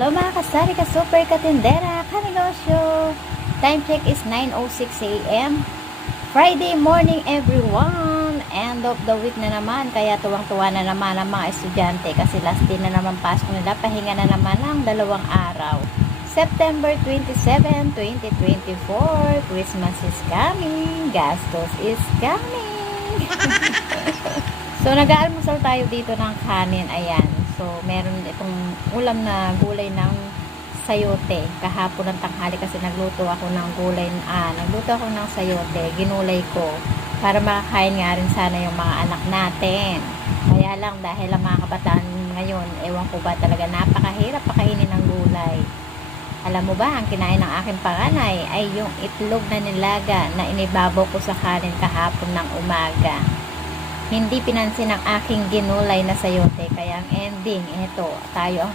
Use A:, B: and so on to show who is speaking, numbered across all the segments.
A: Hello mga kasari ka super katindera kanegosyo. Time check is 9.06 a.m. Friday morning everyone. End of the week na naman. Kaya tuwang-tuwa na naman ang mga estudyante kasi last day na naman pasok nila. Pahinga na naman ang dalawang araw. September 27, 2024. Christmas is coming. Gastos is coming. so, nag-aalmusal tayo dito ng kanin. Ayan. So, meron itong ulam na gulay ng sayote. Kahapon ng tanghali kasi nagluto ako ng gulay, ah, nagluto ako ng sayote. Ginulay ko para makakain nga rin sana yung mga anak natin. Kaya lang dahil ang mga kabataan ngayon, ewan ko ba talaga, napakahirap pakainin ng gulay. Alam mo ba, ang kinain ng aking panganay ay yung itlog na nilaga na inibabaw ko sa kanin kahapon ng umaga. Hindi pinansin ang aking ginulay na sayote, kaya ang ending, eto, tayo ang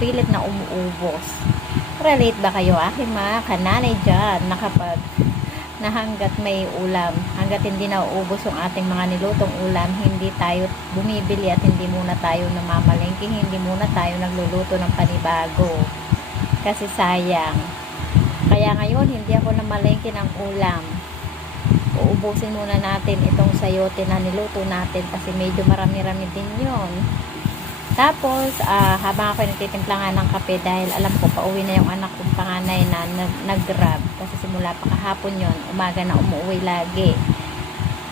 A: pilit na umuubos. Relate ba kayo aking mga kananay dyan na na hanggat may ulam, hanggat hindi nauubos yung ating mga nilutong ulam, hindi tayo bumibili at hindi muna tayo namamalengke, hindi muna tayo nagluluto ng panibago. Kasi sayang. Kaya ngayon, hindi ako namalengke ng ulam. Uubusin muna natin itong sayote na niluto natin kasi medyo marami-rami din yon. Tapos, ah, habang ako nagtitimpla nga ng kape dahil alam ko pauwi na yung anak kong panganay na nag- nag-grab kasi simula pa kahapon yon umaga na umuwi lagi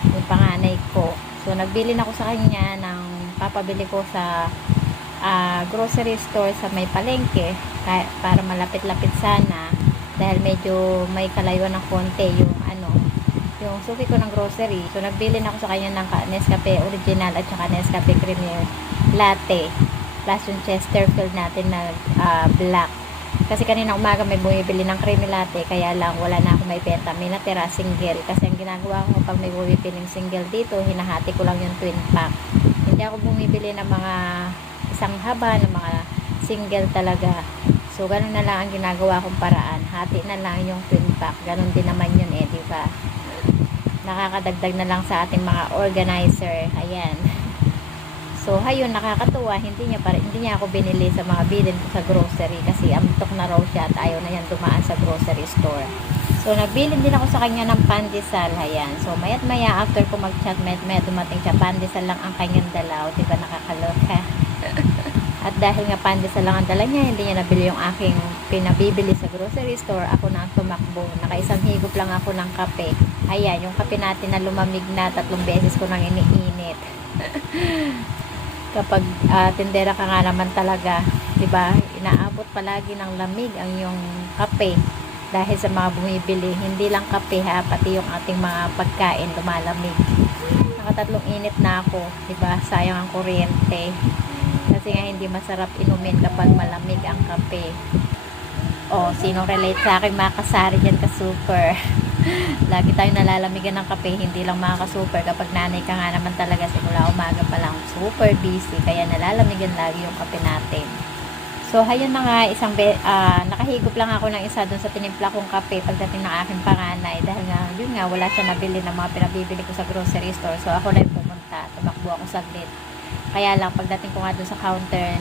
A: yung panganay ko. So, nagbili na ako sa kanya ng papabili ko sa ah, grocery store sa may palengke para malapit-lapit sana dahil medyo may kalayuan ng konti yung ano suki ko ng grocery. So, nagbili na ako sa kanya ng Nescafe Original at saka Nescafe Creamy Latte. Plus yung Chesterfield natin na ah, black. Kasi kanina umaga may bumibili ng creamy latte, kaya lang wala na ako may benta. May natira single. Kasi ang ginagawa ko pag may bumibili ng single dito, hinahati ko lang yung twin pack. Hindi ako bumibili ng mga isang haba, ng mga single talaga. So, ganun na lang ang ginagawa kong paraan. Hati na lang yung twin pack. Ganun din naman yun eh, di ba? Nakakadagdag na lang sa ating mga organizer. Ayan. So, hayun, nakakatuwa. Hindi niya, para, hindi niya ako binili sa mga bilin ko sa grocery kasi amtok na raw siya at ayaw na yan dumaan sa grocery store. So, nagbilin din ako sa kanya ng pandesal. Ayan. So, mayat maya after ko mag-chat, mayat maya dumating siya. Pandesal lang ang kanyang dalaw. Diba nakakaloka? At dahil nga pandesal lang ang dala niya, hindi niya nabili yung aking pinabibili sa grocery store. Ako na ang tumakbo. Nakaisang higop lang ako ng kape. Ayan, yung kape natin na lumamig na tatlong beses ko nang iniinit. Kapag ah, tindera ka nga naman talaga, 'di ba? Inaabot palagi ng lamig ang yung kape dahil sa mga bumibili. Hindi lang kape ha, pati yung ating mga pagkain lumalamig. Nakatatlong init na ako, 'di ba? Sayang ang kuryente. Kasi nga hindi masarap inumin kapag malamig ang kape. Oh, sino relate sa akin mga kasari dyan ka super. Lagi tayong nalalamigan ng kape, hindi lang mga ka-super. Kapag nanay ka nga naman talaga simula umaga pa lang, super busy. Kaya nalalamigan lagi yung kape natin. So, hayun na nga, isang be, ah, nakahigop lang ako ng isa dun sa tinimpla kong kape pagdating ng aking panganay. Dahil nga, yun nga, wala siya nabili ng mga pinabibili ko sa grocery store. So, ako na yung pumunta. Tumakbo ako saglit. Kaya lang, pagdating ko nga dun sa counter,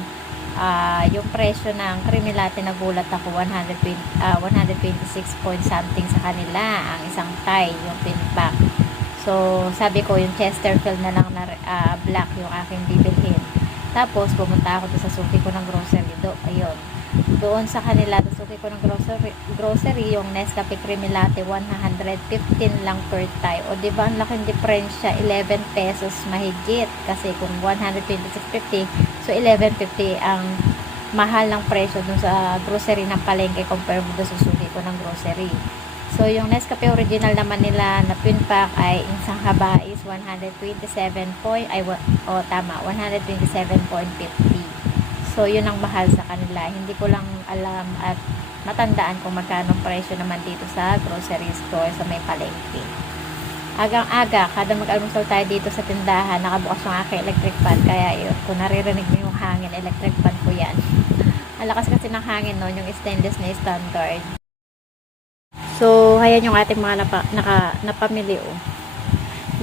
A: ah yung presyo ng creamy latte na gulat ako 120 ah, 126 point something sa kanila ang isang Thai yung twin pack. So sabi ko yung Chesterfield na lang na ah, black yung aking bibilhin. Tapos pumunta ako doon sa suki ko ng grocery do ayun doon sa kanila sa suki ko ng grocery grocery yung Nescafe creamy latte 115 lang per Thai o di ba ang laking diferensya 11 pesos mahigit kasi kung 126.50 So, 11.50 ang mahal ng presyo dun sa grocery ng palengke compare mo sa suki ko ng grocery. So, yung Nescafe original naman nila na twin pack ay isang haba is 127 point, ay, o tama, 127.50. So, yun ang mahal sa kanila. Hindi ko lang alam at matandaan kung magkano presyo naman dito sa grocery store sa may palengke agang-aga, kada mag-almusal tayo dito sa tindahan, nakabukas yung aking electric fan. Kaya yun, kung naririnig mo yung hangin, electric fan ko yan. Ang lakas kasi ng hangin noon, yung stainless na standard. So, ayan yung ating mga napa, naka, napamili, oh.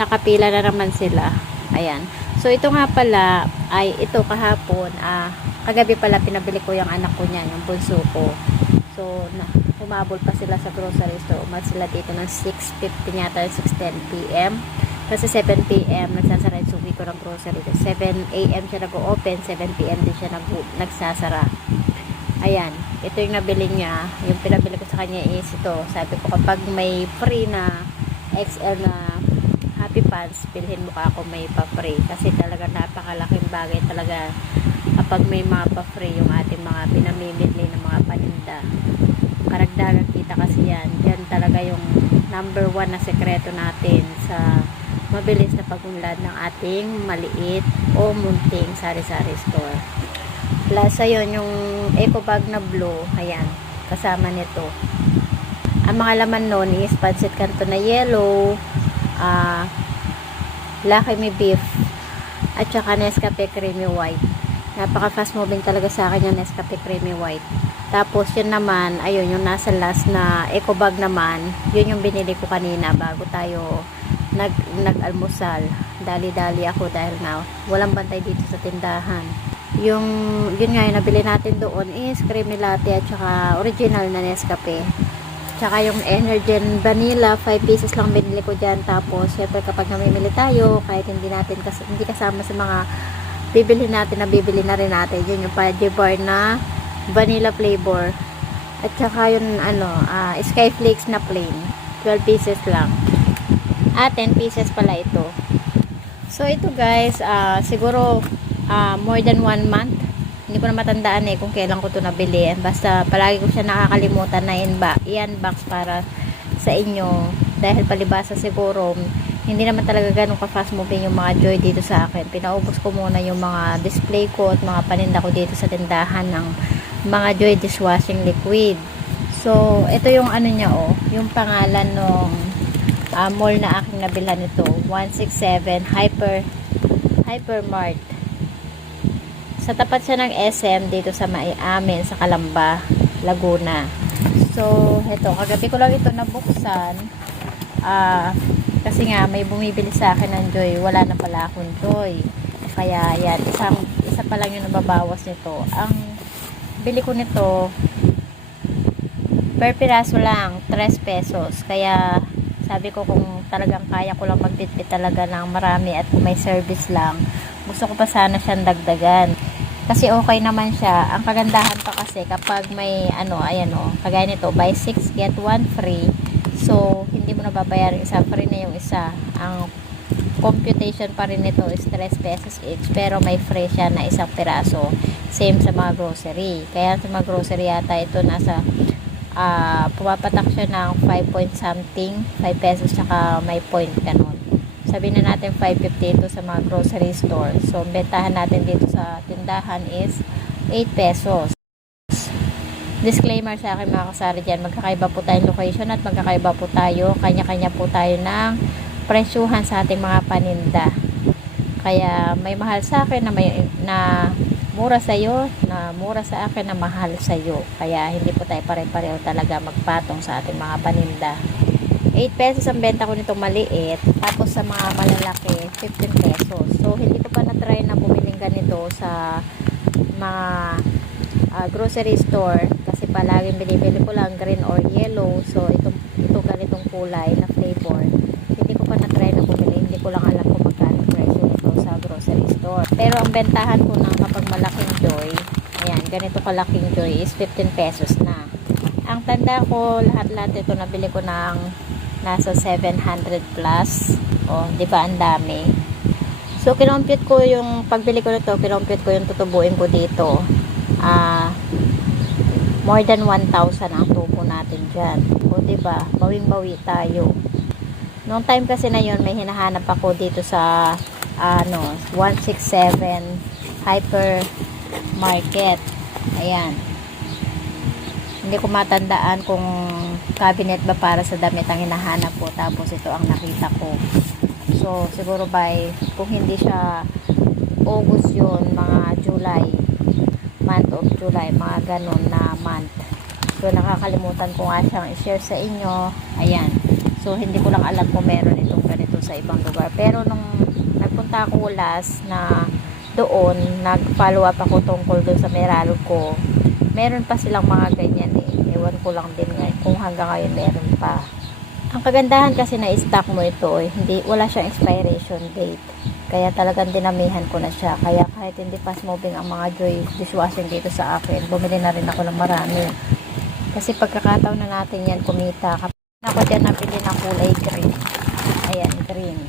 A: Nakapila na naman sila. Ayan. So, ito nga pala, ay ito kahapon, ah, kagabi pala pinabili ko yung anak ko niyan, yung bunso ko. So, na, humabol pa sila sa grocery store. Umat sila dito ng 6.50 yata, 6.10 p.m. Kasi 7 p.m. nagsasara yung suki ko ng grocery. 7 a.m. siya nag-open, 7 p.m. din siya nag- nagsasara. Ayan, ito yung nabili niya. Yung pinabili ko sa kanya is ito. Sabi ko kapag may free na XL na happy pants, bilhin mo ka ako may pa-free. Kasi talaga napakalaking bagay talaga kapag may mga pa-free yung ating mga pinamimili ng mga paninda. Karagdagan kita kasi yan. Yan talaga yung number one na sekreto natin sa mabilis na pagunlad ng ating maliit o munting sari-sari store. Plus, ayun, yung eco bag na blue, ayan, kasama nito. Ang mga laman nun is pancit canto na yellow, ah, Me Beef, at saka Nescafe Creamy White. Napaka fast moving talaga sa akin yung Nescafe Creamy White. Tapos yun naman, ayun, yung nasa last na eco bag naman, yun yung binili ko kanina bago tayo nag, nag-almusal. Dali-dali ako dahil nga walang bantay dito sa tindahan. Yung, yun nga, yung nabili natin doon is creamy latte at saka original na Nescafe. Tsaka yung Energen Vanilla, 5 pieces lang binili ko dyan. Tapos, syempre kapag namimili tayo, kahit hindi natin, kas hindi kasama sa mga bibili natin na bibili na rin natin. Yun yung Pudgy Bar na vanilla flavor. At saka yung ano, ah, Sky Flakes na plain. 12 pieces lang. Ah, 10 pieces pala ito. So, ito guys, ah, siguro ah, more than one month. Hindi ko na matandaan eh kung kailan ko to nabili. Basta palagi ko siya nakakalimutan na inba, i-unbox para sa inyo. Dahil palibasa siguro, hindi naman talaga ganun ka-fast moving yung mga joy dito sa akin. Pinaubos ko muna yung mga display ko at mga paninda ko dito sa tindahan ng mga joy dishwashing liquid. So, ito yung ano niya oh, yung pangalan ng ah, mall na aking nabilhan nito. 167 Hyper Hypermart. Sa tapat siya ng SM dito sa may sa Kalamba, Laguna. So, ito, kagabi ko lang ito nabuksan. Ah, kasi nga may bumibili sa akin ng joy, wala na pala akong joy. Kaya yan, isang isa pa lang yung nababawas nito. Ang bili ko nito per piraso lang, 3 pesos. Kaya sabi ko kung talagang kaya ko lang magbitbit talaga ng marami at may service lang, gusto ko pa sana siyang dagdagan. Kasi okay naman siya. Ang kagandahan pa kasi kapag may ano, ayan o, kagaya nito, buy 6 get 1 free. So, hindi mo nababayaran isa, free na yung isa. Ang computation pa rin nito is 3 pesos each, pero may free siya na isang piraso. Same sa mga grocery. Kaya sa mga grocery yata ito nasa ah pumapatak siya ng 5 point something, 5 pesos tsaka may point ganun. Sabi na natin 5.50 ito sa mga grocery store. So, bentahan natin dito sa tindahan is 8 pesos. Disclaimer sa akin mga kasari dyan, magkakaiba po tayong location at magkakaiba po tayo, kanya-kanya po tayo ng presyuhan sa ating mga paninda. Kaya may mahal sa akin na may na mura sa iyo, na mura sa akin na mahal sa iyo. Kaya hindi po tayo pare-pareho talaga magpatong sa ating mga paninda. 8 pesos ang benta ko nitong maliit. Tapos sa mga malalaki, 15 pesos. So, hindi ko pa na-try na bumiling ganito sa mga ah, grocery store. Kasi palaging binibili ko lang green or yellow. So, ito, ito ganitong kulay na flavor. Hindi ko pa na-try na bumili. Hindi ko lang alam kung magkano presyo nito sa grocery store. Pero ang bentahan ko ng kapag malaking joy, ayan, ganito kalaking joy is 15 pesos na. Ang tanda ko, lahat-lahat ito nabili ko ng nasa 700 plus. O, di ba ang dami? So, kinompute ko yung pagbili ko nito, kinompute ko yung tutubuin ko dito. Ah, more than 1,000 ang tubo natin dyan. O, di ba? Bawing-bawi tayo. Noong time kasi na yun, may hinahanap ako dito sa ano, 167 Hyper Market. Ayan. Hindi ko matandaan kung cabinet ba para sa damit ang hinahanap ko. Tapos ito ang nakita ko. So, siguro by, kung hindi siya August yun, mga July, month of July, mga ganun na month. So, nakakalimutan ko nga siyang i-share sa inyo. Ayan. So, hindi ko lang alam kung meron itong ganito sa ibang lugar. Pero nung nagpunta ako last na doon, nag-follow up ako tungkol doon sa Meralco. Meron pa silang mga ganyan eh. Ewan ko lang din ngayon kung hanggang ngayon meron pa. Ang kagandahan kasi na stock mo ito, eh, hindi, wala siyang expiration date. Kaya talagang dinamihan ko na siya. Kaya kahit hindi fast moving ang mga Joy dishwashing dito sa akin, bumili na rin ako ng marami. Kasi pagkakataon na natin yan kumita. Kapag ako dyan nabili ng kulay green. Ayan, green.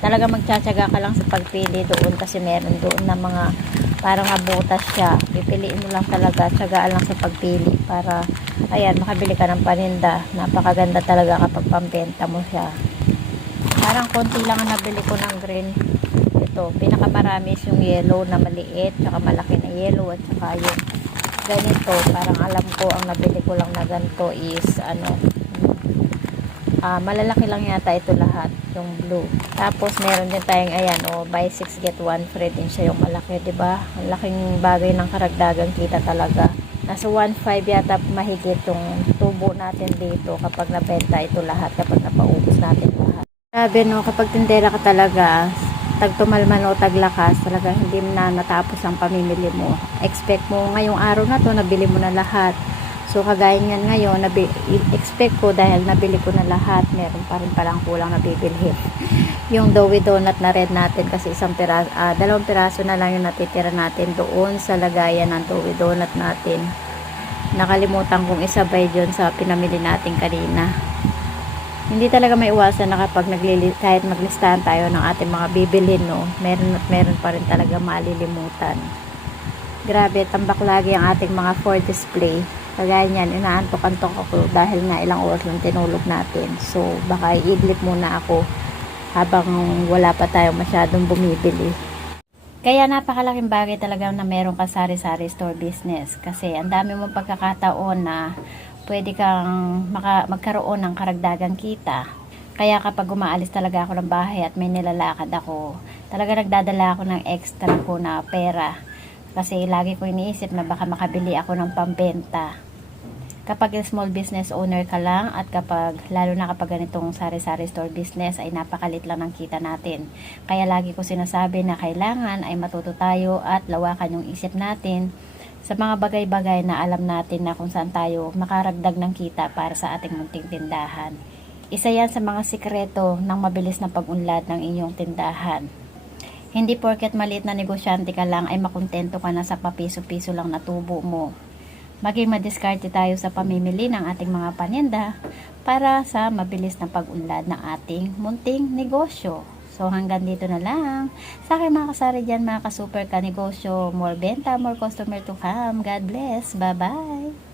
A: Talaga magtsatsaga ka lang sa pagpili doon kasi meron doon na mga parang nabutas siya. Pipiliin mo lang talaga, tsagaan lang sa pagpili para ayan, makabili ka ng paninda. Napakaganda talaga kapag pambenta mo siya. Parang konti lang ang nabili ko ng green. Ito, pinakamarami yung yellow na maliit, tsaka malaki na yellow, at saka yung ganito. Parang alam ko, ang nabili ko lang na ganito is, ano, ah malalaki lang yata ito lahat, yung blue. Tapos, meron din tayong, ayan, oh, buy 6 get 1 free din siya yung malaki, ba Ang laking bagay ng karagdagang kita talaga. Nasa 1.5 yata mahigit yung tubo natin dito kapag nabenta ito lahat, kapag napaubos natin lahat. Grabe no, kapag tindera ka talaga, tag tumalman o taglakas, talaga hindi na natapos ang pamimili mo. Expect mo ngayong araw na to, nabili mo na lahat. So, kagaya niyan ngayon, expect ko dahil nabili ko na lahat, meron pa rin palang kulang na bibilhin. yung doughy donut na red natin kasi isang piraso, ah, dalawang piraso na lang yung natitira natin doon sa lagayan ng doughy donut natin. Nakalimutan kong isabay dyan sa pinamili natin kanina hindi talaga may iwasan na kapag naglili, kahit maglistahan tayo ng ating mga bibilhin, no, meron at meron pa rin talaga malilimutan. Grabe, tambak lagi ang ating mga for display. Kagaya niyan, inaantok-antok ako dahil nga ilang oras lang tinulog natin. So, baka iidlip muna ako habang wala pa tayo masyadong bumibili. Kaya napakalaking bagay talaga na meron ka sari-sari store business. Kasi ang dami mong pagkakataon na pwede kang maka, magkaroon ng karagdagang kita. Kaya kapag umaalis talaga ako ng bahay at may nilalakad ako, talaga nagdadala ako ng extra ko na pera. Kasi lagi ko iniisip na baka makabili ako ng pambenta. Kapag small business owner ka lang at kapag, lalo na kapag ganitong sari-sari store business ay napakalit lang ng kita natin. Kaya lagi ko sinasabi na kailangan ay matuto tayo at lawakan yung isip natin sa mga bagay-bagay na alam natin na kung saan tayo makaragdag ng kita para sa ating munting tindahan. Isa yan sa mga sikreto ng mabilis na pag-unlad ng inyong tindahan. Hindi porket maliit na negosyante ka lang ay makontento ka na sa papiso-piso lang na tubo mo. Maging madiskarte tayo sa pamimili ng ating mga paninda para sa mabilis na pag-unlad ng ating munting negosyo. So hanggang dito na lang. Sa akin mga kasari dyan, mga ka-super ka negosyo, more benta, more customer to come. God bless. Bye-bye.